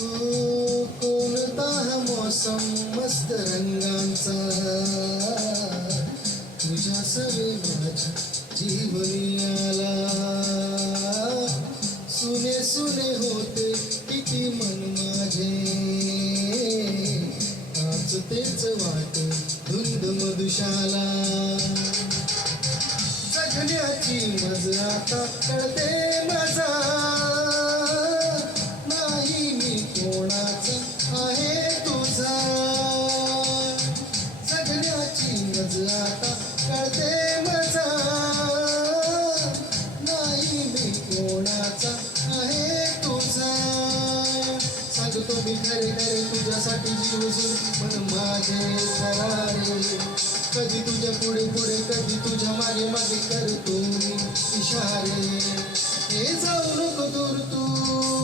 कोणता हा मौसम मस्त रंगांचा, तुझ्या सवे माझ्या जीवनी आला. सुने सुने होते किती मन माझे, आज तेच वाट धुंद मधुशाला. जगण्याची मज आता कळते माझा, नाही मी कोणाचा आहे तुझा. जगण्याची मज आता कळते माझा, नाही मी कोणाचा आहे तुझा. सांगतो मी खरे खरे तुझ्यासाठी जीव मन माझे सरारे. कधी तुझ्या पुढे पुढे कधी तुझ्या मागे मागे करतो मी इशारे. हे जाऊ नको दूर तू.